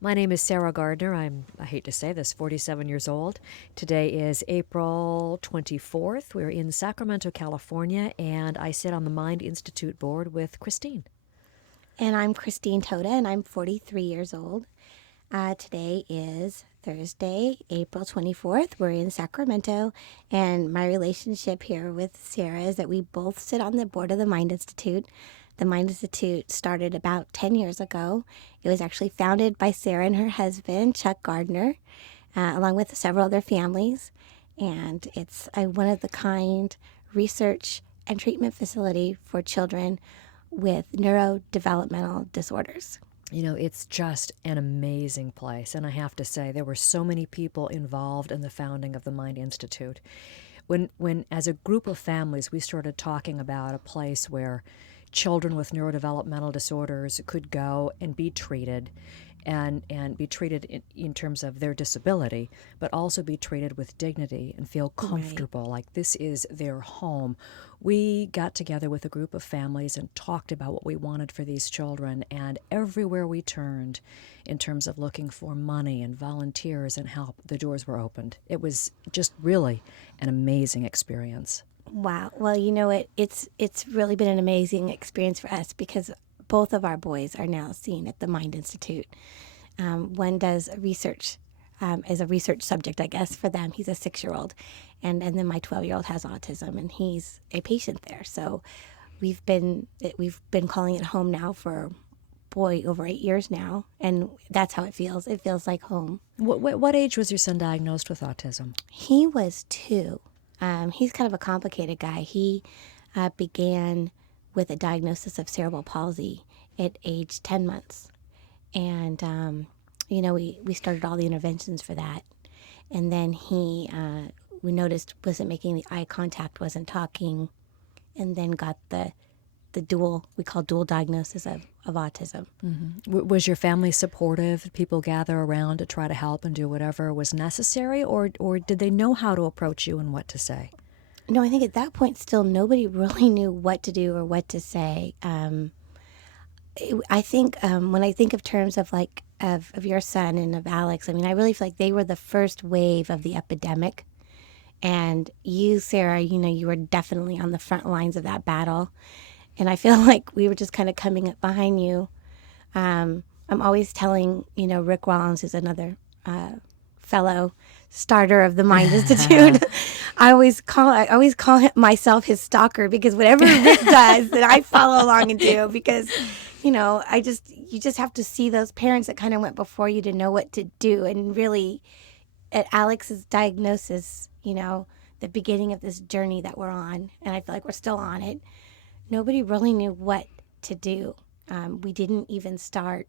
My name is Sarah Gardner. I hate to say this, 47 years old. Today is April 24th. We're in Sacramento, California, and I sit on the Mind Institute board with Christine. And I'm Christine Totah, and I'm 43 years old. Today is Thursday, April 24th. We're in Sacramento, and my relationship here with Sarah is that we both sit on the board of the Mind Institute. The Mind Institute started about 10 years ago. It was actually founded by Sarah and her husband, Chuck Gardner, along with several other families. And it's a one of the kind research and treatment facility for children with neurodevelopmental disorders. You know, it's just an amazing place. And I have to say, there were so many people involved in the founding of the Mind Institute. When as a group of families, we started talking about a place where children with neurodevelopmental disorders could go and be treated and be treated in terms of their disability, but also be treated with dignity and feel comfortable, like this is their home. We got together with a group of families and talked about what we wanted for these children, and everywhere we turned in terms of looking for money and volunteers and help, the doors were opened. It was just really an amazing experience. Wow. Well, it's really been an amazing experience for us because both of our boys are now seen at the Mind Institute. One does research, is a research subject, I guess, for them. He's a 6-year-old, and then my 12-year-old has autism, and he's a patient there. So we've been calling it home now for over 8 years now, and that's how it feels. It feels like home. What age was your son diagnosed with autism? He was 2. He's kind of a complicated guy. He began with a diagnosis of cerebral palsy at age 10 months. And, we started all the interventions for that. And then we noticed wasn't making the eye contact, wasn't talking, and then got the we call dual diagnosis of autism. Was your family supportive? Did people gather around to try to help and do whatever was necessary, or did they know how to approach you and what to say? No, I think at that point still nobody really knew what to do or what to say. I think when I think of terms of of your son and of Alex, I mean, I really feel like they were the first wave of the epidemic. And you, Sarah, you were definitely on the front lines of that battle. And I feel like we were just kind of coming up behind you. I'm always telling, Rick Rollins is another fellow starter of the Mind Institute. I always call myself his stalker because whatever Rick does, that I follow along and do because, you just have to see those parents that kind of went before you to know what to do. And really, at Alex's diagnosis, the beginning of this journey that we're on, and I feel like we're still on it. Nobody really knew what to do. We didn't even start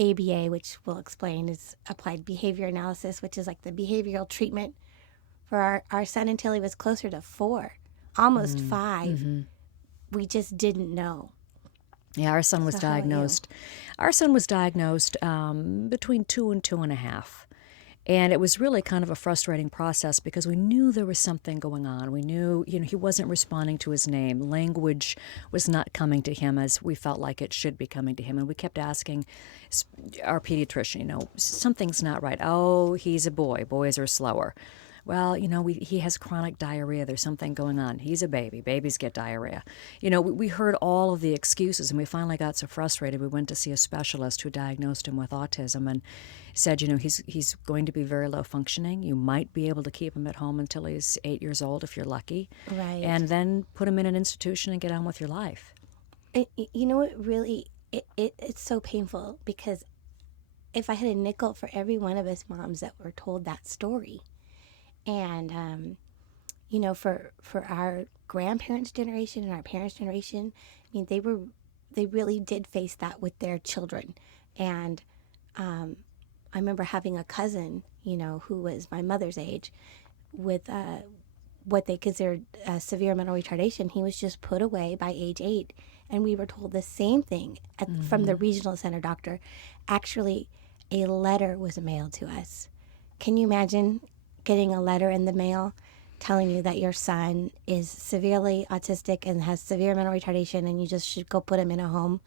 ABA, which we'll explain is applied behavior analysis, which is like the behavioral treatment for our son until he was closer to 4, almost 5. Mm-hmm. We just didn't know. Yeah, our son was diagnosed. Our son was diagnosed between 2 and 2.5. And it was really kind of a frustrating process because we knew there was something going on. We knew, he wasn't responding to his name. Language was not coming to him as we felt like it should be coming to him. And we kept asking our pediatrician, something's not right. Oh, he's a boy. Boys are slower. Well, he has chronic diarrhea. There's something going on. He's a baby. Babies get diarrhea. We heard all of the excuses, and we finally got so frustrated. We went to see a specialist who diagnosed him with autism and said, he's going to be very low functioning. You might be able to keep him at home until he's 8 years old if you're lucky. Right. And then put him in an institution and get on with your life. It's so painful because if I had a nickel for every one of us moms that were told that story, and, for our grandparents' generation and our parents' generation, I mean, they really did face that with their children. And I remember having a cousin, who was my mother's age with what they considered severe mental retardation. He was just put away by age 8. And we were told the same thing from the regional center doctor. Actually, a letter was mailed to us. Can you imagine getting a letter in the mail telling you that your son is severely autistic and has severe mental retardation and you just should go put him in a home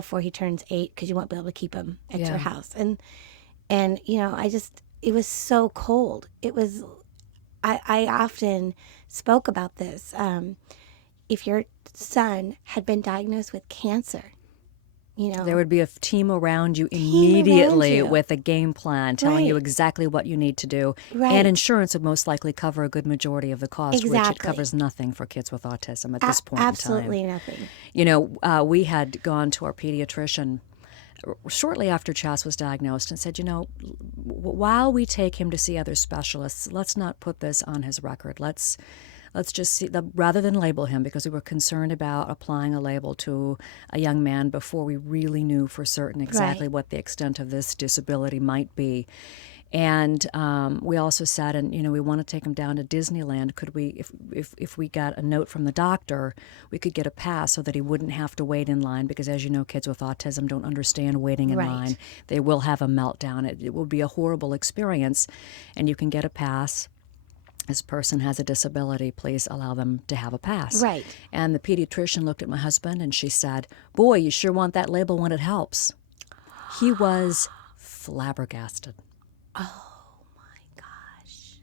before he turns 8 because you won't be able to keep him at Yeah. your house. And it was so cold. I often spoke about this. If your son had been diagnosed with cancer, There would be a team around you team around immediately you. with a game plan telling you Right. exactly what you need to do. Right. And insurance would most likely cover a good majority of the cost, which it Exactly. covers nothing for kids with autism at this point in time. Absolutely nothing. We had gone to our pediatrician shortly after Chas was diagnosed and said, while we take him to see other specialists, let's not put this on his record. Let's just see, rather than label him, because we were concerned about applying a label to a young man before we really knew for certain exactly Right. what the extent of this disability might be. And we also said, we want to take him down to Disneyland. Could we, if we got a note from the doctor, we could get a pass so that he wouldn't have to wait in line, because as you know, kids with autism don't understand waiting in Right. line. They will have a meltdown. It will be a horrible experience, and you can get a pass. This person has a disability, please allow them to have a pass. Right. And the pediatrician looked at my husband and she said, boy, you sure want that label when it helps. He was flabbergasted. Oh my gosh.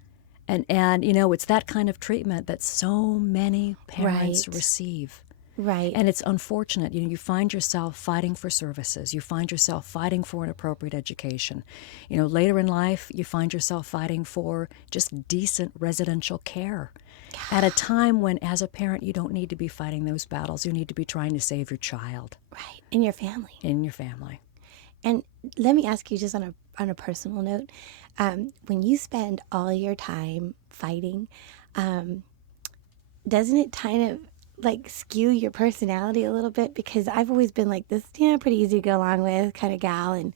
And it's that kind of treatment that so many parents Right. receive. Right. And it's unfortunate. You find yourself fighting for services. You find yourself fighting for an appropriate education. Later in life, you find yourself fighting for just decent residential care. At a time when, as a parent, you don't need to be fighting those battles. You need to be trying to save your child. Right. In your family. In your family. And let me ask you, just on a personal note, when you spend all your time fighting, doesn't it kind of like skew your personality a little bit? Because I've always been like this, pretty easy to get along with kind of gal. And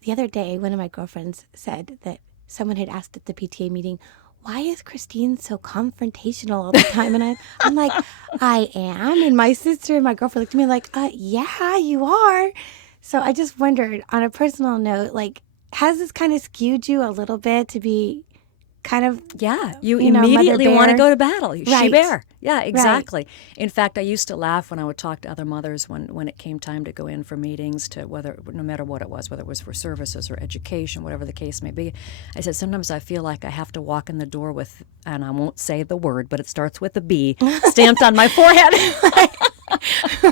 the other day, one of my girlfriends said that someone had asked at the PTA meeting, why is Christine so confrontational all the time? And I'm like, I am. And my sister and my girlfriend looked at me like, yeah, you are. So I just wondered, on a personal note, like, has this kind of skewed you a little bit to be kind of, yeah, you Mother immediately bear? want to go to battle. She Right. bear. Yeah, exactly. In fact, I used to laugh when I would talk to other mothers when it came time to go in for meetings, no matter what it was, whether it was for services or education, whatever the case may be. I said, sometimes I feel like I have to walk in the door with, and I won't say the word, but it starts with a B, stamped on my forehead.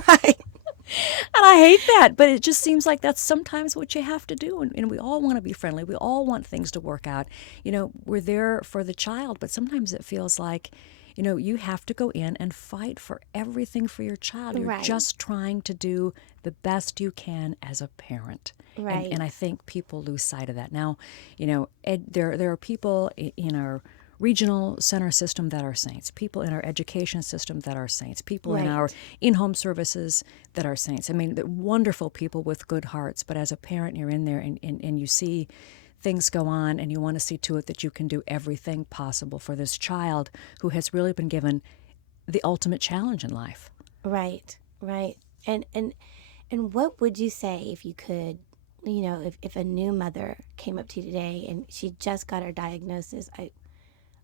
right. And I hate that, but it just seems like that's sometimes what you have to do. And we all want to be friendly. We all want things to work out. We're there for the child, but sometimes it feels like, you have to go in and fight for everything for your child. You're Right. just trying to do the best you can as a parent. Right. And I think people lose sight of that. Now, there are people in our regional center system that are saints, people in our education system that are saints, people in Right. our in-home services that are saints. I mean, they're wonderful people with good hearts, but as a parent, you're in there and you see things go on and you want to see to it that you can do everything possible for this child who has really been given the ultimate challenge in life. Right. Right. And what would you say if you could, if a new mother came up to you today and she just got her diagnosis?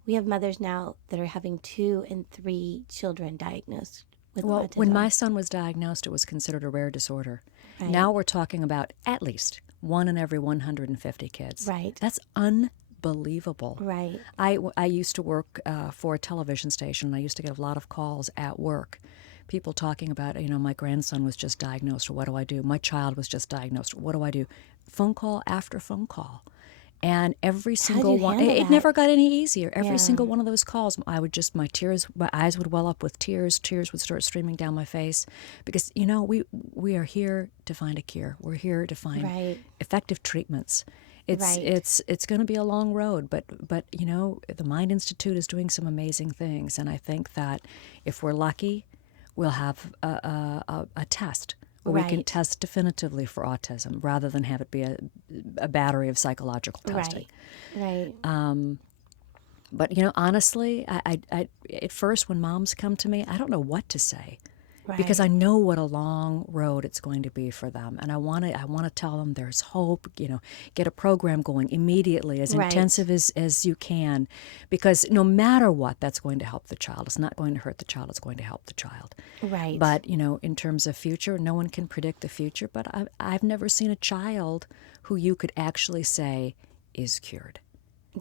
We have mothers now that are having 2 and 3 children diagnosed with Well, autism. when my son was diagnosed, it was considered a rare disorder. Right. Now we're talking about at least 1 in every 150 kids. Right. That's unbelievable. Right. I used to work for a television station, and I used to get a lot of calls at work. People talking about, my grandson was just diagnosed, or what do I do? My child was just diagnosed, what do I do? Phone call after phone call. And every single one, handle it that? never got any easier. Every Yeah. single one of those calls, my eyes would well up with tears. Tears would start streaming down my face, because we are here to find a cure. We're here to find Right. effective treatments. It's Right. it's going to be a long road, but the Mind Institute is doing some amazing things, and I think that if we're lucky, we'll have a test where we can Right. test definitively for autism rather than have it be a battery of psychological testing. Right. Right. But honestly, I at first when moms come to me, I don't know what to say. because I Right. know what a long road it's going to be for them, and I want to tell them there's hope. Get a program going immediately, as Right. intensive as you can, because no matter what, that's going to help the child. It's not going to hurt the child. It's going to help the child. Right. But in terms of future, no one can predict the future. But I've never seen a child who you could actually say is cured.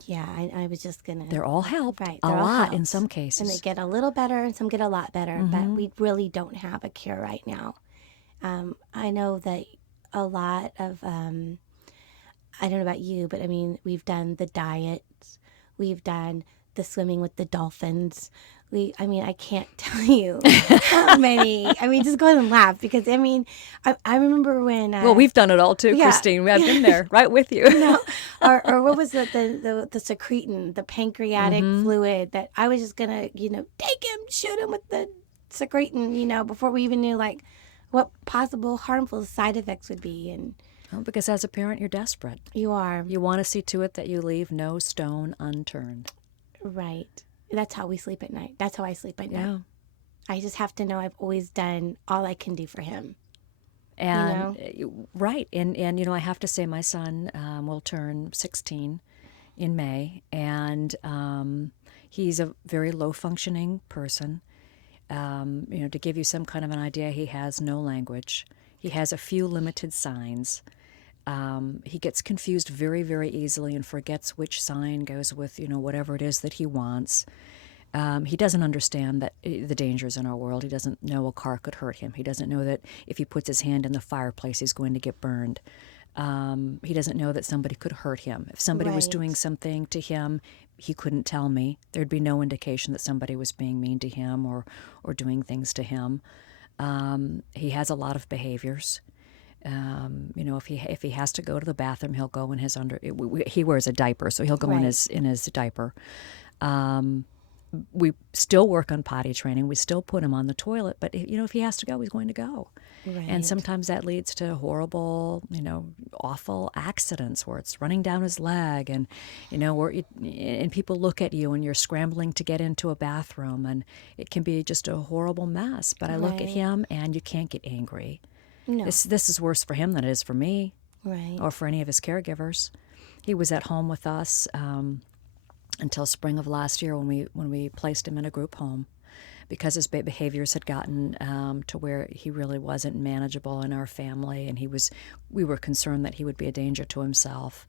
Yeah, I was just gonna. They're all helped Right, a they're all lot in helped, some and they cases. get a little better, and some get a lot better. But we really don't have a cure right now. I know that a lot of I don't know about you, but I mean, we've done the diets, we've done the swimming with the dolphins. I mean, I can't tell you how many. I mean, just go ahead and laugh because I mean, I remember when, Well, we've done it all too, yeah, Christine. I've been there, right with you. you know, or what was the secretin, the pancreatic fluid that I was just gonna, take him, shoot him with the secretin, before we even knew like what possible harmful side effects would be, and Well, because as a parent, you're desperate. you are. You want to see to it that you leave no stone unturned. Right. That's how we sleep at night. That's how I sleep at night. Yeah. I just have to know I've always done all I can do for him. You And know? right, and I have to say, my son will turn 16 in May, and he's a very low functioning person. To give you some kind of an idea, he has no language. He has a few limited signs. He gets confused very, very easily and forgets which sign goes with, whatever it is that he wants. He doesn't understand that the dangers in our world. He doesn't know a car could hurt him. He doesn't know that if he puts his hand in the fireplace, he's going to get burned. He doesn't know that somebody could hurt him. If somebody was doing Right. something to him, he couldn't tell me. There'd be no indication that somebody was being mean to him or doing things to him. He has a lot of behaviors. If he has to go to the bathroom, he'll go in his he wears a diaper, so he'll go in Right. his diaper. We still work on potty training. We still put him on the toilet, but if he has to go, he's going to go. And Right. sometimes that leads to horrible, awful accidents where it's running down his leg, and and people look at you and you're scrambling to get into a bathroom, and it can be just a horrible mess. But I look at Right. him, and you can't get angry. No. This is worse for him than it is for me Right. or for any of his caregivers. He was at home with us until spring of last year when we placed him in a group home because his behaviors had gotten to where he really wasn't manageable in our family, and we were concerned that he would be a danger to himself.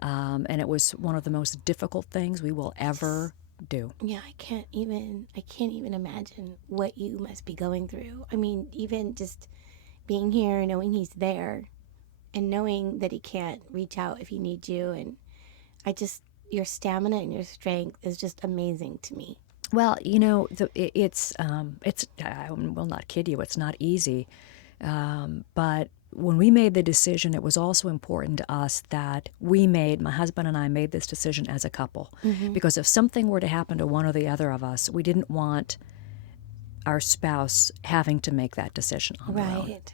And it was one of the most difficult things we will ever do. Yeah, I can't even imagine what you must be going through. I mean, even just being here, knowing he's there, and knowing that he can't reach out if he needs you, and your stamina and your strength is just amazing to me. Well, it's I will not kid you, it's not easy. But when we made the decision, it was also important to us that my husband and I made this decision as a couple. Because if something were to happen to one or the other of us, we didn't want our spouse having to make that decision on their own. Right.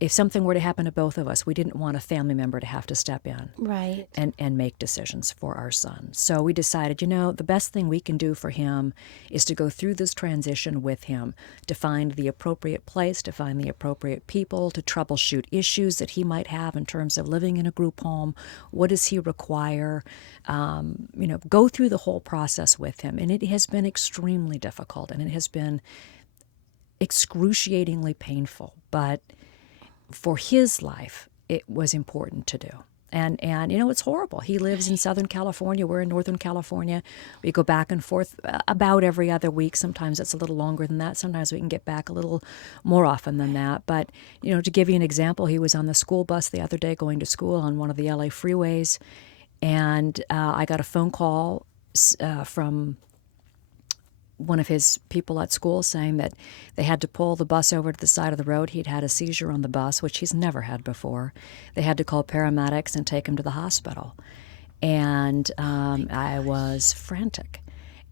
If something were to happen to both of us, we didn't want a family member to have to step in Right. and make decisions for our son. So we decided, the best thing we can do for him is to go through this transition with him, to find the appropriate place, to find the appropriate people, to troubleshoot issues that he might have in terms of living in a group home. What does he require? Go through the whole process with him. And it has been extremely difficult, and it has been excruciatingly painful. But for his life, it was important to do. And it's horrible. He lives in Southern California. We're in Northern California. We go back and forth about every other week. Sometimes it's a little longer than that. Sometimes we can get back a little more often than that. But, to give you an example, he was on the school bus the other day going to school on one of the LA freeways. And I got a phone call from one of his people at school saying that they had to pull the bus over to the side of the road. He'd had a seizure on the bus, which he's never had before. They had to call paramedics and take him to the hospital. And I was frantic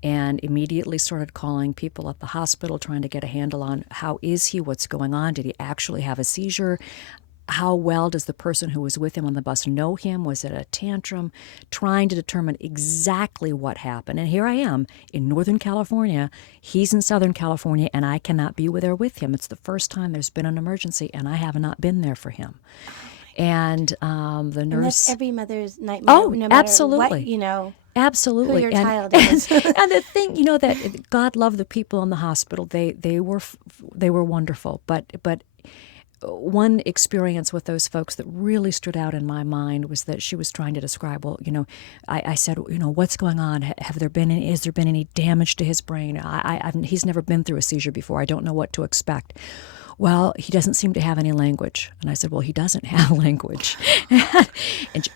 and immediately started calling people at the hospital, trying to get a handle on how is he, what's going on, did he actually have a seizure? how well does the person who was with him on the bus know him? Was it a tantrum? Trying to determine exactly what happened. And here I am in Northern California. He's in Southern California, and I cannot be there with him. It's the first time there's been an emergency, and I have not been there for him. And the nurse. And that's every mother's nightmare. Oh, no matter absolutely. What, absolutely. who your child is. And the thing, that God loved the people in the hospital. They were wonderful. But one experience with those folks that really stood out in my mind was that she was trying to describe, I said, what's going on? Has there been any damage to his brain? He's never been through a seizure before. I don't know what to expect. Well, he doesn't seem to have any language. And I said, well, he doesn't have language. And she,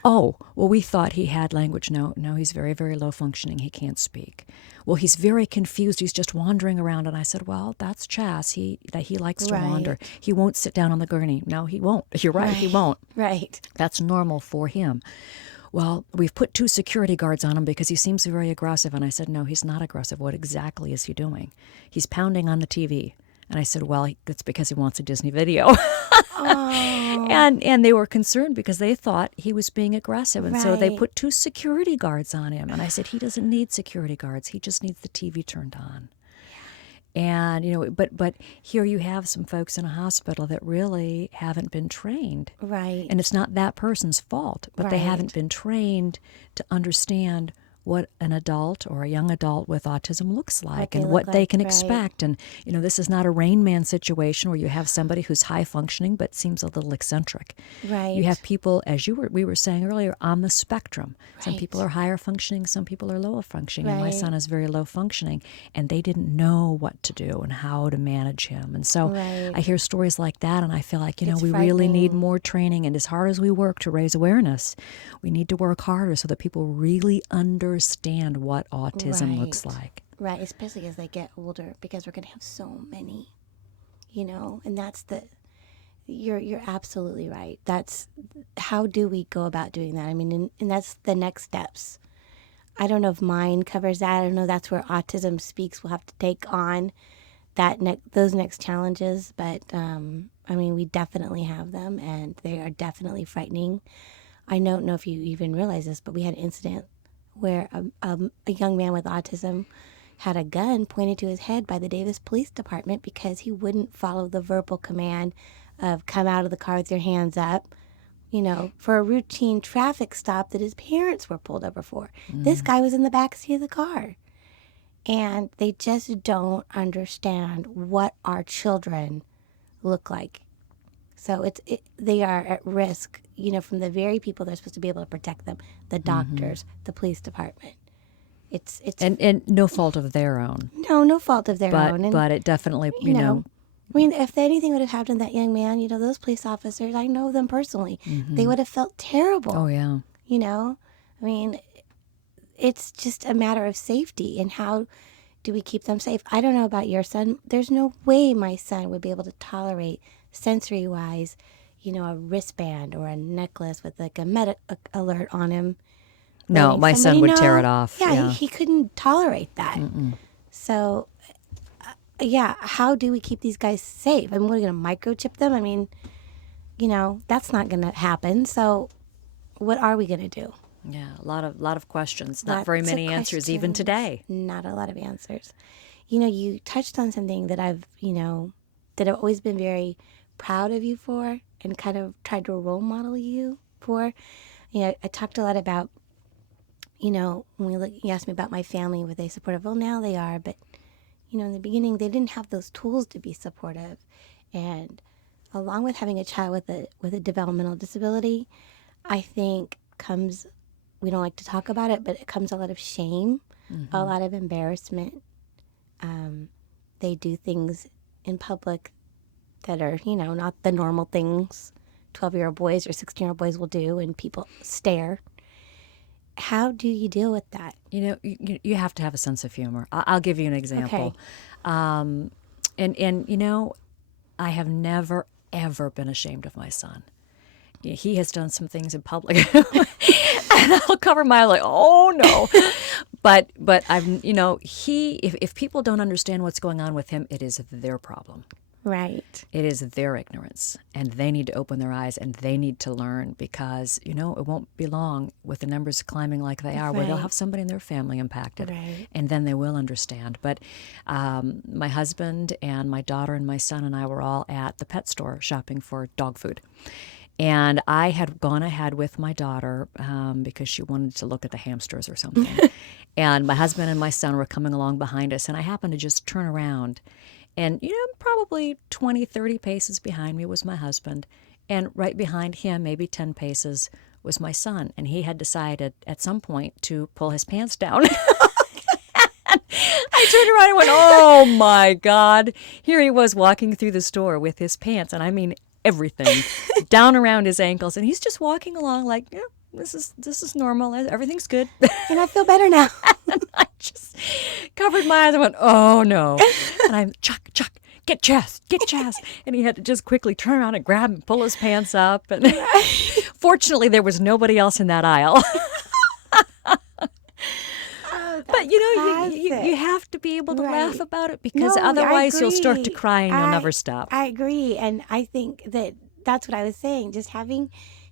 we thought he had language. No, he's very, very low functioning. He can't speak. Well, he's very confused. He's just wandering around. And I said, well, that's Chas. He likes to wander. He won't sit down on the gurney. No, he won't. You're right, he won't. Right. That's normal for him. Well, we've put 2 security guards on him because he seems very aggressive. And I said, no, he's not aggressive. What exactly is he doing? He's pounding on the TV. And I said, well, that's because he wants a Disney video. Oh. And they were concerned because they thought he was being aggressive. And so they Right. put 2 security guards on him. And I said, he doesn't need security guards. He just needs the TV turned on. And, but here you have some folks in a hospital that really haven't been trained. Right. And it's not that person's fault, but they Right. haven't been trained to understand what an adult or a young adult with autism looks like they and look what they like, can right. expect. And, this is not a Rain Man situation where you have somebody who's high functioning but seems a little eccentric. Right. You have people, as we were saying earlier, on the spectrum. Some Right. people are higher functioning, some people are lower functioning. And my Right. son is very low functioning, and they didn't know what to do and how to manage him. And so Right. I hear stories like that, and I feel like, It's we really need frightening. more training. And as hard as we work to raise awareness, we need to work harder so that people really understand what autism looks Right. like. Right, especially as they get older, because we're going to have so many, and that's you're absolutely right. That's, how do we go about doing that? I mean, and that's the next steps. I don't know if mine covers that. I don't know, that's where Autism Speaks will have to take on those next challenges. But, I mean, we definitely have them, and they are definitely frightening. I don't know if you even realize this, but we had an incident where a young man with autism had a gun pointed to his head by the Davis Police Department because he wouldn't follow the verbal command of come out of the car with your hands up, for a routine traffic stop that his parents were pulled over for. This guy was in the back seat of the car. And they just don't understand what our children look like. So they are at risk, from the very people that are supposed to be able to protect them, the doctors, the police department. It's And no fault of their own. no fault of their own. And, But it definitely, I mean, if anything would have happened to that young man, those police officers, I know them personally, they would have felt terrible. oh, yeah. I mean, it's just a matter of safety, and how do we keep them safe? I don't know about your son. There's no way my son would be able to tolerate, sensory-wise, a wristband or a necklace with like a med alert on him. No, letting my son somebody would tear know. it off. Yeah, Yeah. he couldn't tolerate that. So, yeah, how do we keep these guys safe? I mean, we're going to microchip them? I mean, that's not going to happen. So what are we going to do? Yeah, a lot of questions. Not very Lots of many answers even questions. today. Not a lot of answers. You touched on something that I've always been very proud of you for, and kind of tried to role model you for. I talked a lot about, when you asked me about my family, were they supportive? Well, now they are, but, in the beginning, they didn't have those tools to be supportive. And along with having a child with a developmental disability, I think comes, we don't like to talk about it, but it comes a lot of shame, a lot of embarrassment. They do things in public that are, not the normal things 12-year-old boys or 16-year-old boys will do, and people stare. How do you deal with that? You have to have a sense of humor. I'll give you an example. Okay. And I have never, ever been ashamed of my son. He has done some things in public. And I'll cover my like, oh no. But I've, if people don't understand what's going on with him, it is their problem. Right. It is their ignorance, and they need to open their eyes and they need to learn because, it won't be long with the numbers climbing like they are where they'll Right. have somebody in their family impacted, Right. and then they will understand. But my husband and my daughter and my son and I were all at the pet store shopping for dog food. And I had gone ahead with my daughter because she wanted to look at the hamsters or something. And my husband and my son were coming along behind us, and I happened to just turn around. And, probably 20, 30 paces behind me was my husband. And right behind him, maybe 10 paces, was my son. And he had decided at some point to pull his pants down. I turned around and went, oh my God. Here he was walking through the store with his pants, and I mean everything, down around his ankles. And he's just walking along like, yeah, this is normal. Everything's good. And I feel better now. And I just covered my eyes and went, oh no. And I'm, Chuck, get Chas. And he had to just quickly turn around and grab and pull his pants up. And fortunately, there was nobody else in that aisle. But you have to be able to laugh about it because No, I otherwise you'll start to agree. cry and you'll never stop. I agree, and I think that's what I was saying. Just having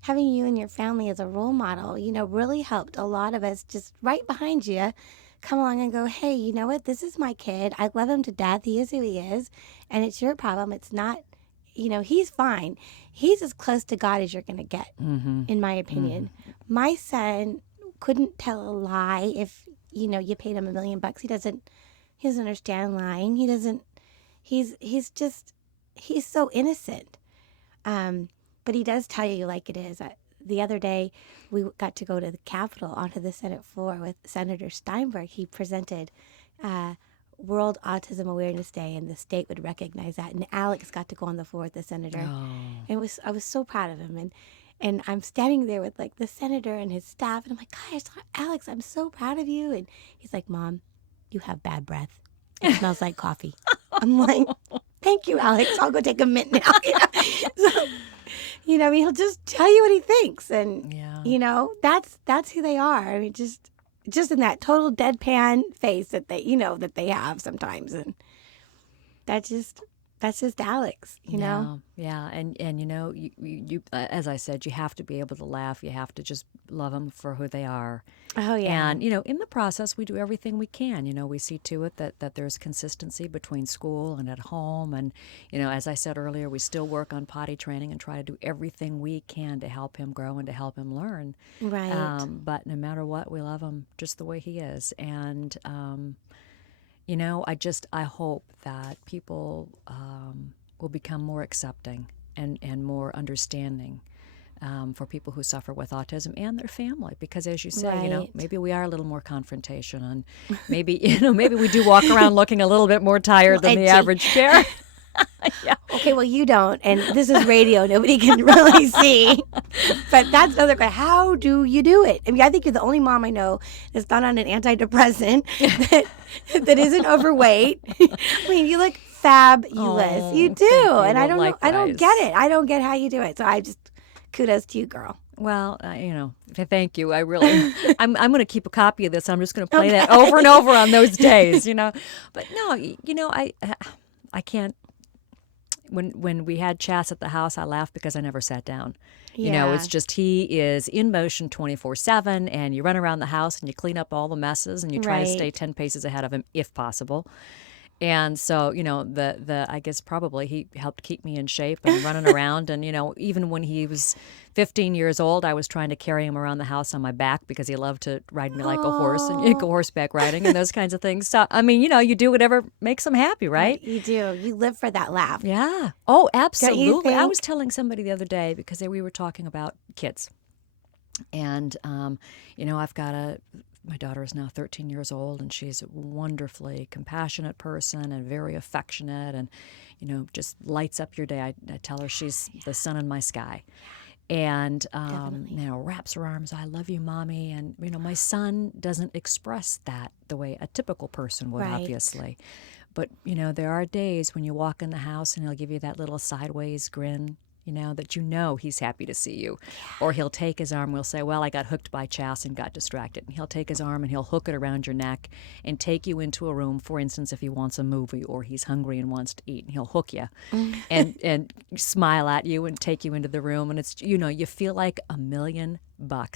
you and your family as a role model, really helped a lot of us. Just right behind you, come along and go, hey, you know what? This is my kid. I love him to death. He is who he is, and it's your problem. It's not. He's fine. He's as close to God as you're going to get, in my opinion. My son couldn't tell a lie if you paid him $1 million. He doesn't understand lying. He's so innocent. But he does tell you like it is. The other day, we got to go to the Capitol onto the Senate floor with Senator Steinberg. He presented World Autism Awareness Day, and the state would recognize that. And Alex got to go on the floor with the senator. Oh. And I was so proud of him. And I'm standing there with like the senator and his staff, and I'm like, gosh, Alex, I'm so proud of you. And he's like, Mom, you have bad breath. It smells like coffee. I'm like, thank you, Alex. I'll go take a mint now. So, he'll just tell you what he thinks, and that's who they are. I mean, just in that total deadpan face that they have sometimes, and that's just Alex, Yeah, and you as I said, you have to be able to laugh. You have to just love them for who they are. Oh yeah. And in the process, we do everything we can. We see to it that there's consistency between school and at home. And as I said earlier, we still work on potty training and try to do everything we can to help him grow and to help him learn. Right. But no matter what, we love him just the way he is. And I hope that people will become more accepting and more understanding for people who suffer with autism and their family. Because as you say, Right. maybe we are a little more confrontational, and maybe we do walk around looking a little bit more tired than the Edgy. average bear. Yeah. Okay, well, you don't, and this is radio. Nobody can really see. But that's another question. How do you do it? I mean, I think you're the only mom I know that's not on an antidepressant, that isn't overweight. I mean, you look fabulous. Oh, You do, thank you. and I Well, don't know. I don't likewise. get it. I don't get how you do it. So I just kudos to you, girl. Well, thank you. I'm going to keep a copy of this. I'm just going to play that over and over on those days, But no, I can't. When we had Chas at the house, I laughed because I never sat down. Yeah. It's just he is in motion 24/7, and you run around the house and you clean up all the messes and you try to Right. stay 10 paces ahead of him if possible. And so, I guess probably he helped keep me in shape and running around. And, even when he was 15 years old, I was trying to carry him around the house on my back because he loved to ride me like a horse and go horseback riding and those kinds of things. So, I mean, you do whatever makes him happy, right? You do. You live for that laugh. Yeah. Oh, absolutely. I think? was telling somebody the other day because we were talking about kids. And, my daughter is now 13 years old, and she's a wonderfully compassionate person and very affectionate and, just lights up your day. I tell her she's the sun in my sky. And, wraps her arms, I love you, Mommy. And, my son doesn't express that the way a typical person would, Right. obviously. But, there are days when you walk in the house and he'll give you that little sideways grin, that he's happy to see you. Or he'll take his arm, we'll say, well, I got hooked by Chas and got distracted. And he'll take his arm and he'll hook it around your neck and take you into a room, for instance, if he wants a movie or he's hungry and wants to eat, and he'll hook you and smile at you and take you into the room. And it's, you feel like $1,000,000.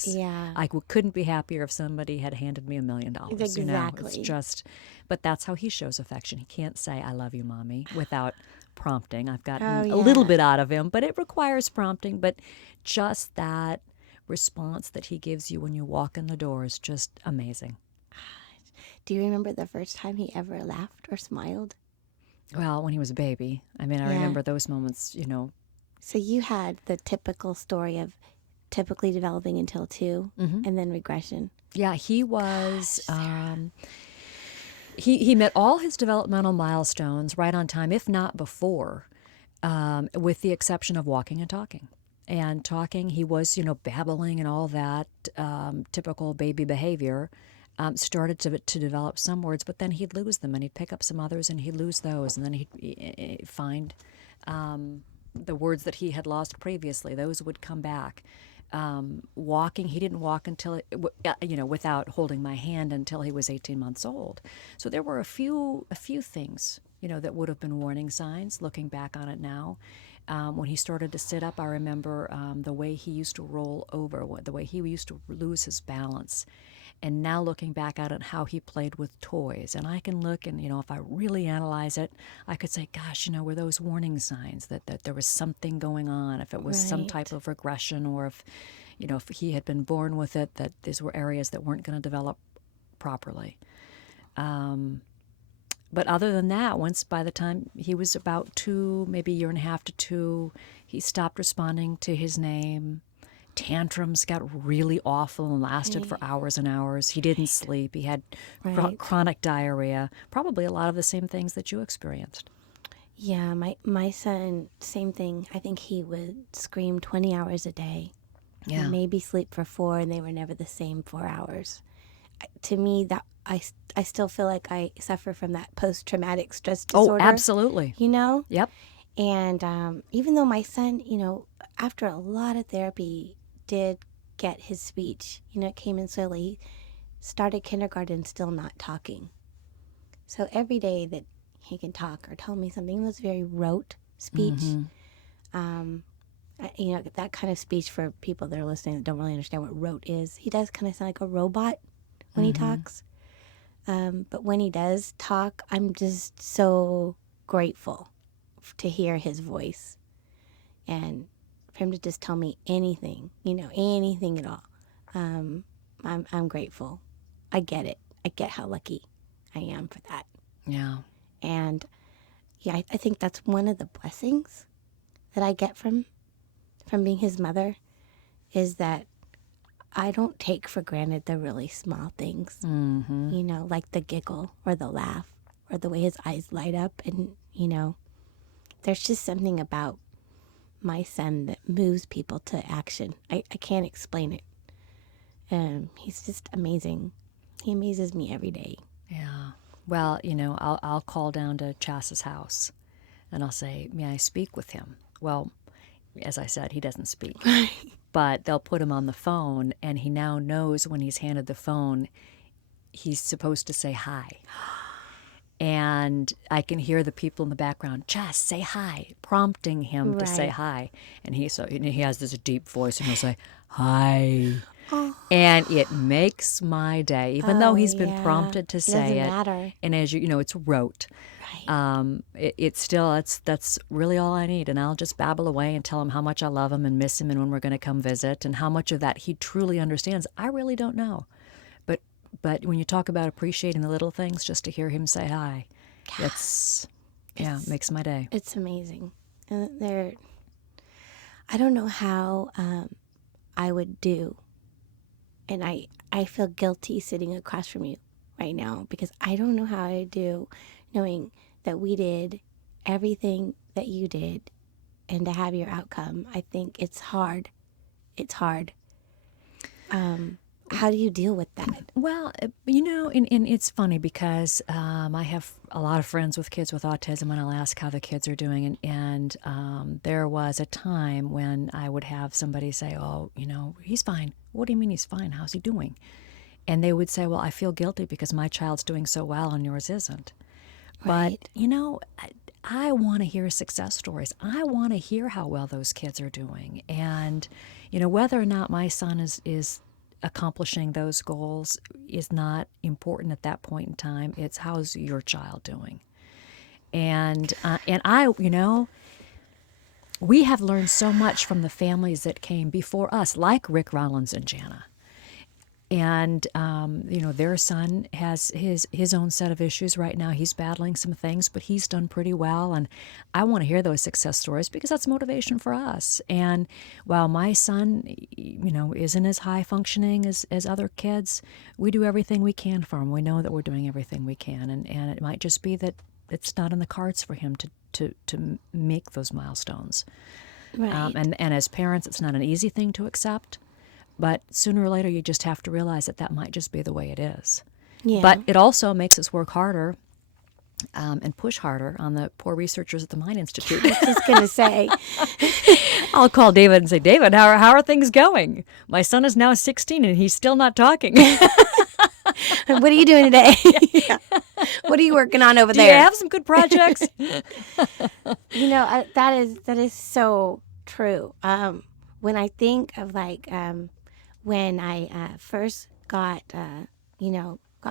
Yeah. I couldn't be happier if somebody had handed me $1,000,000. Exactly. It's just, but that's how he shows affection. He can't say, I love you, Mommy, without prompting. I've gotten a little bit out of him, but it requires prompting. But just that response that he gives you when you walk in the door is just amazing. Do you remember the first time he ever laughed or smiled? Well, when he was a baby. I mean, I remember those moments, So you had the typical story of typically developing until 2 and then regression. Yeah, he was. He met all his developmental milestones right on time, if not before, with the exception of walking and talking. And talking, he was, babbling and all that typical baby behavior. Started to develop some words, but then he'd lose them, and he'd pick up some others, and he'd lose those, and then he'd find the words that he had lost previously. Those would come back. Walking, he didn't walk until, without holding my hand until he was 18 months old. So there were a few things, that would have been warning signs looking back on it now. When he started to sit up, I remember the way he used to roll over, the way he used to lose his balance. And now looking back at it, how he played with toys. And I can look and, if I really analyze it, I could say, gosh, were those warning signs that there was something going on, if it was some type of regression, or if he had been born with it, that these were areas that weren't going to develop properly. But other than that, by the time he was about 2, maybe a year and a half to 2, he stopped responding to his name. Tantrums got really awful and lasted for hours and hours. He didn't sleep. He had chronic diarrhea, probably a lot of the same things that you experienced. Yeah, my son, same thing. I think he would scream 20 hours a day. Yeah. Maybe sleep for 4, and they were never the same 4 hours. To me, that I still feel like I suffer from that post-traumatic stress disorder. Oh, absolutely. Yep. And even though my son, after a lot of therapy, did get his speech, it came in slowly. He started kindergarten still not talking. So every day that he can talk or tell me something, it was very rote speech. That kind of speech, for people that are listening that don't really understand what rote is, he does kind of sound like a robot when he talks. But when he does talk, I'm just so grateful to hear his voice, and for him to just tell me anything, anything at all. I'm grateful. I get it. I get how lucky I am for that. Yeah. And yeah, I think that's one of the blessings that I get from being his mother, is that I don't take for granted the really small things, like the giggle or the laugh or the way his eyes light up. And, there's just something about my son that moves people to action. I can't explain it. He's just amazing. He amazes me every day. Yeah. Well, I'll call down to Chas's house and I'll say, may I speak with him? Well, as I said, he doesn't speak. But they'll put him on the phone, and he now knows when he's handed the phone, he's supposed to say hi. And I can hear the people in the background, Chas, say hi, prompting him to say hi. And he has this deep voice, and he'll say, hi. Oh. And it makes my day, even though he's been prompted to say it. Doesn't matter. And as it's rote. That's really all I need. And I'll just babble away and tell him how much I love him and miss him and when we're going to come visit, and how much of that he truly understands. I really don't know. But when you talk about appreciating the little things, just to hear him say hi, it makes my day. It's amazing. I don't know how I would do, and I feel guilty sitting across from you right now, because I don't know how I do, knowing that we did everything that you did, and to have your outcome. I think it's hard. It's hard. how do you deal with that? Well, and it's funny because I have a lot of friends with kids with autism, and I'll ask how the kids are doing. And there was a time when I would have somebody say, "Oh, he's fine." What do you mean he's fine? How's he doing? And they would say, "Well, I feel guilty because my child's doing so well and yours isn't." But, Right. I want to hear success stories. I want to hear how well those kids are doing. And, whether or not my son is accomplishing those goals is not important at that point in time. It's how's your child doing. And we have learned so much from the families that came before us, like Rick Rollins and Jana. And their son has his own set of issues right now. He's battling some things, but he's done pretty well. And I want to hear those success stories because that's motivation for us. And while my son, isn't as high functioning as other kids, we do everything we can for him. We know that we're doing everything we can, and it might just be that it's not in the cards for him to make those milestones. Right. And as parents, it's not an easy thing to accept. But sooner or later, you just have to realize that might just be the way it is. Yeah. But it also makes us work harder and push harder on the poor researchers at the Mind Institute. I was just going to say. I'll call David and say, "David, how are things going? My son is now 16 and he's still not talking. What are you doing today? Yeah. What are you working on over Do there? you have some good projects?" That is so true. When I think of when I first got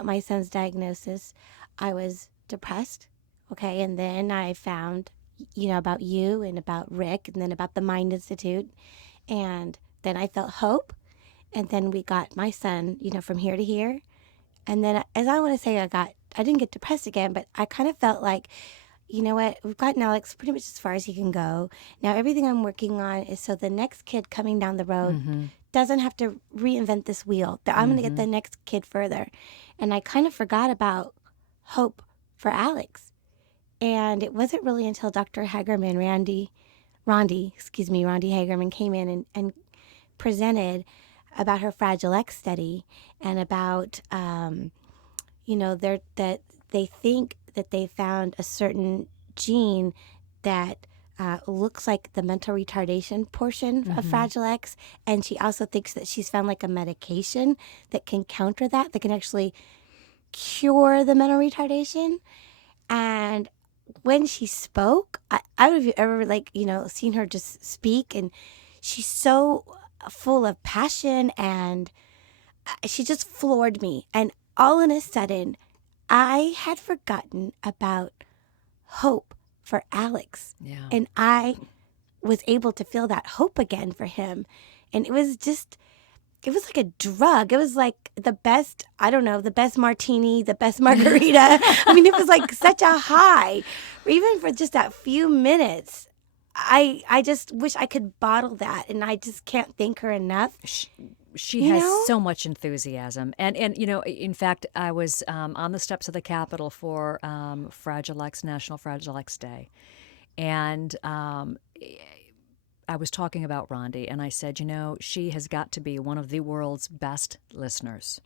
my son's diagnosis, I was depressed. Okay, and then I found about you and about Rick, and then about the Mind Institute, and then I felt hope, and then we got my son, from here to here, and then as I want to say, I didn't get depressed again, but I kind of felt like, you know what, we've gotten Alex pretty much as far as he can go. Now everything I'm working on is so the next kid coming down the road doesn't have to reinvent this wheel. That I'm going to get the next kid further. And I kind of forgot about hope for Alex. And it wasn't really until Dr. Hagerman, Rondi Hagerman came in and presented about her Fragile X study and about, that they think that they found a certain gene that looks like the mental retardation portion of Fragile X. And she also thinks that she's found like a medication that can counter that can actually cure the mental retardation. And when she spoke, I don't know if you ever seen her just speak, and she's so full of passion, and she just floored me. And all in a sudden, I had forgotten about hope for Alex. Yeah. And I was able to feel that hope again for him. And it was like a drug. It was like the best martini, the best margarita. I mean, it was like such a high. Even for just that few minutes, I just wish I could bottle that. And I just can't thank her enough. She has so much enthusiasm. And in fact, I was on the steps of the Capitol for National Fragile X Day. And I was talking about Rondi, and I said, she has got to be one of the world's best listeners.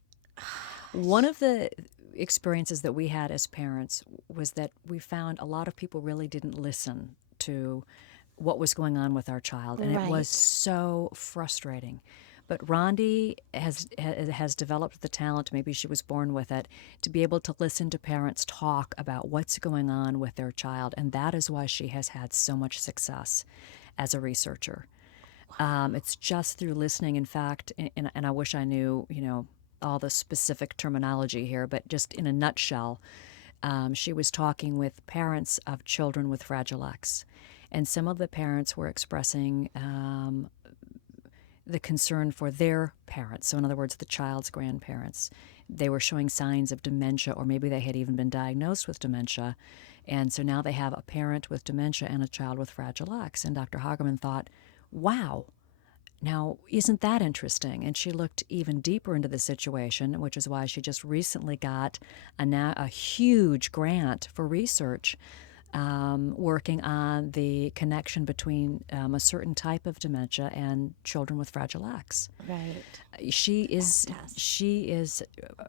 One of the experiences that we had as parents was that we found a lot of people really didn't listen to what was going on with our child, and it was so frustrating. But Rondi has developed the talent, maybe she was born with it, to be able to listen to parents talk about what's going on with their child, and that is why she has had so much success as a researcher. Wow. It's just through listening. In fact, and I wish I knew, all the specific terminology here, but just in a nutshell, she was talking with parents of children with Fragile X, and some of the parents were expressing the concern for their parents. So in other words, the child's grandparents. They were showing signs of dementia, or maybe they had even been diagnosed with dementia. And so now they have a parent with dementia and a child with Fragile X. And Dr. Hagerman thought, wow, now isn't that interesting? And she looked even deeper into the situation, which is why she just recently got a huge grant for research working on the connection between a certain type of dementia and children with Fragile X. Right. She is Fantastic. she is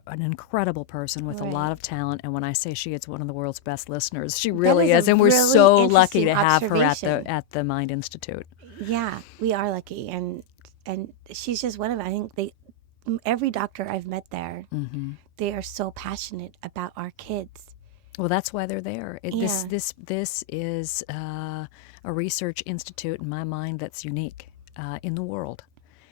an incredible person with a lot Right. of talent, and when I say she is one of the world's best listeners, she That really is is, a and we're really so lucky interesting to have her observation. at the Mind Institute. Yeah, we are lucky, and she's just one of. I think every doctor I've met there, they are so passionate about our kids. Well, that's why they're there. Yeah. This is a research institute in my mind that's unique in the world.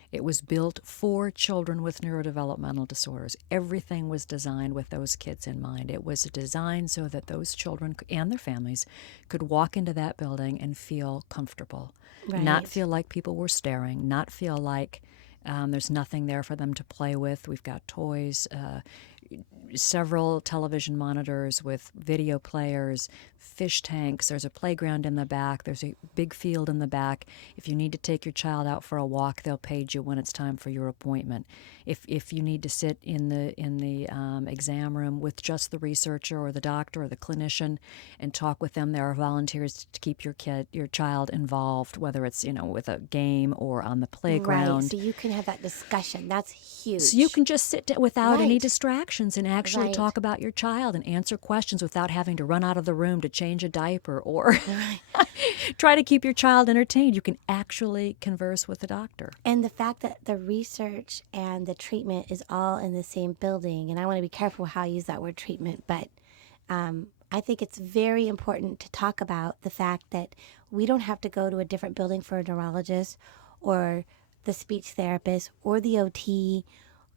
It was built for children with neurodevelopmental disorders. Everything was designed with those kids in mind. It was designed so that those children and their families could walk into that building and feel comfortable, not Right. feel like people were staring, not feel like there's nothing there for them to play with. We've got toys, several television monitors with video players, fish tanks. There's a playground in the back. There's a big field in the back. If you need to take your child out for a walk, they'll page you when it's time for your appointment. If you need to sit in the exam room with just the researcher or the doctor or the clinician and talk with them, there are volunteers to keep your child involved, whether it's with a game or on the Right. playground. So you can have that discussion. That's huge. So you can just sit down without any Right. distractions and actually Right. talk about your child and answer questions without having to run out of the room to change a diaper or try to keep your child entertained. You can actually converse with the doctor. And the fact that the research and the treatment is all in the same building, and I want to be careful how I use that word treatment, but I think it's very important to talk about the fact that we don't have to go to a different building for a neurologist or the speech therapist or the OT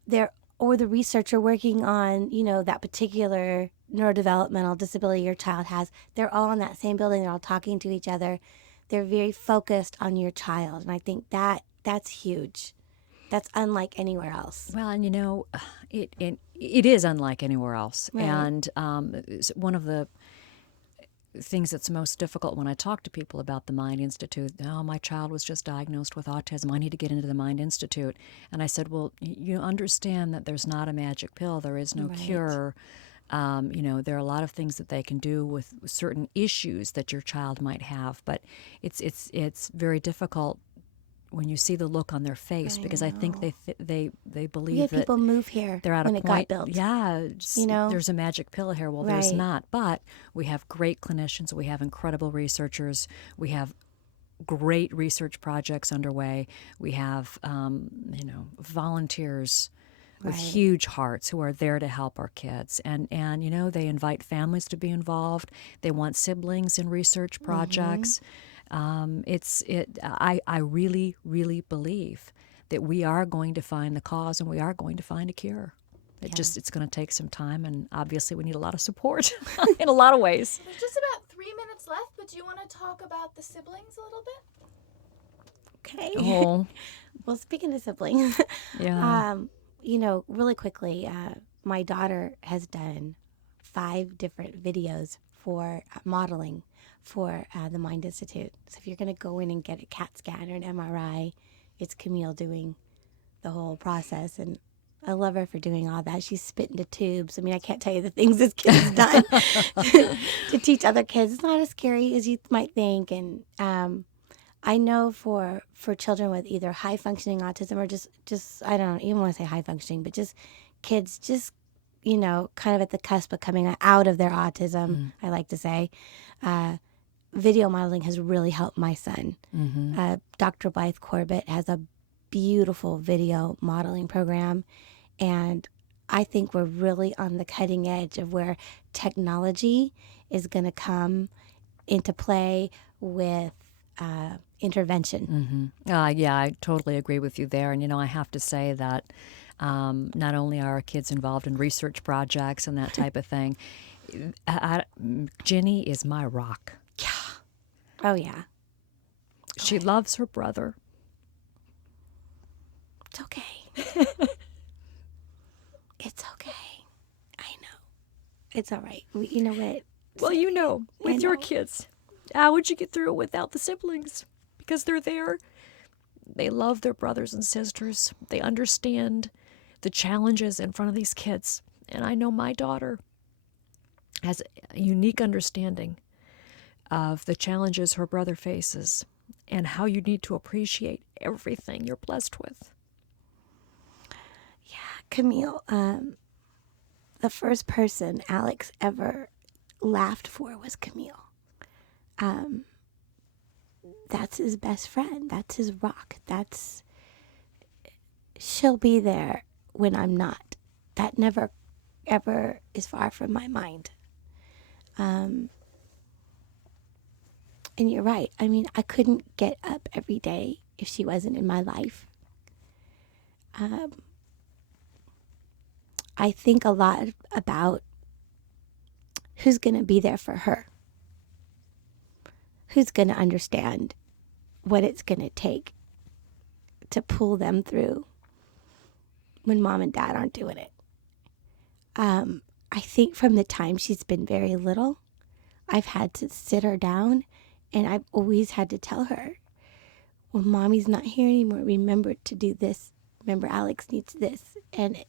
there or the researcher working on, that particular neurodevelopmental disability your child has. They're all in that same building. They're all talking to each other. They're very focused on your child. And I think that's huge. That's unlike anywhere else. Well, and it is unlike anywhere else. Right. And one of the things that's most difficult when I talk to people about the Mind Institute, oh, my child was just diagnosed with autism. I need to get into the Mind Institute. And I said, well, you understand that there's not a magic pill. There is no Right. cure. There are a lot of things that they can do with certain issues that your child might have, but it's very difficult when you see the look on their face because I think they We believe had that people move here they're at when a it point. got built. Yeah, know? there's a magic pill here. Well, there's Right. not, but we have great clinicians. We have incredible researchers. We have great research projects underway. We have volunteers with Right. huge hearts who are there to help our kids, and they invite families to be involved. They want siblings in research projects. I really, really believe that we are going to find the cause and we are going to find a cure. It's going to take some time, and obviously we need a lot of support in a lot of ways. There's just about 3 minutes left, but do you want to talk about the siblings a little bit? Okay. Oh, Well, speaking of siblings, yeah. really quickly, my daughter has done 5 different videos for modeling for the Mind Institute. So if you're going to go in and get a CAT scan or an MRI, it's Camille doing the whole process. And I love her for doing all that. She's spit into tubes. I mean, I can't tell you the things this kid has done to teach other kids. It's not as scary as you might think. And I know for children with either high functioning autism or just I don't even want to say high functioning, but just kids kind of at the cusp of coming out of their autism, I like to say, video modeling has really helped my son. Dr. Blythe Corbett has a beautiful video modeling program, and I think we're really on the cutting edge of where technology is going to come into play with intervention. Yeah, I totally agree with you there. And, I have to say that not only are our kids involved in research projects and that type of thing, Ginny is my rock. Oh, yeah. She loves her brother. It's okay. It's okay. I know. It's all right. You know what? Well, with your kids, how would you get through it without the siblings? Because they're there. They love their brothers and sisters. They understand the challenges in front of these kids. And I know my daughter has a unique understanding of the challenges her brother faces and how you need to appreciate everything you're blessed with. Camille, the first person Alex ever laughed for was Camille. That's his best friend. That's his rock. She'll be there when I'm not. That never, ever is far from my mind. And you're right. I mean, I couldn't get up every day if she wasn't in my life. I think a lot about who's going to be there for her. Who's going to understand what it's going to take to pull them through when mom and dad aren't doing it. I think from the time she's been very little, I've had to sit her down and I've always had to tell her, well, mommy's not here anymore. Remember to do this. Remember, Alex needs this. And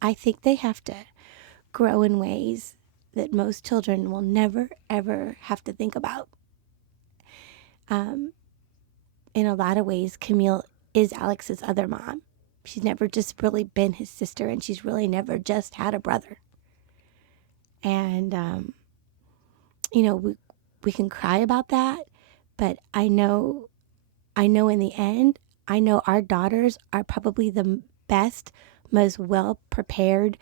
I think they have to grow in ways that most children will never, ever have to think about. In a lot of ways, Camille is Alex's other mom. She's never just really been his sister, and she's really never just had a brother. And, we can cry about that, but I know in the end, I know our daughters are probably the best, most well-prepared,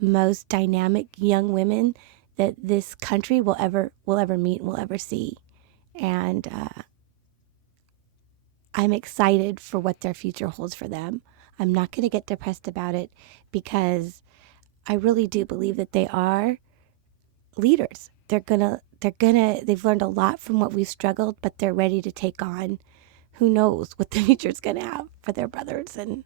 most dynamic young women that this country will ever meet and will ever see. And I'm excited for what their future holds for them. I'm not going to get depressed about it because I really do believe that they are leaders. They've learned a lot from what we've struggled, but they're ready to take on who knows what the future's going to have for their brothers. And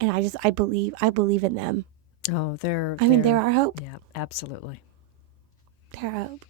I believe in them. Oh, they're our hope. Yeah, absolutely. They're our hope.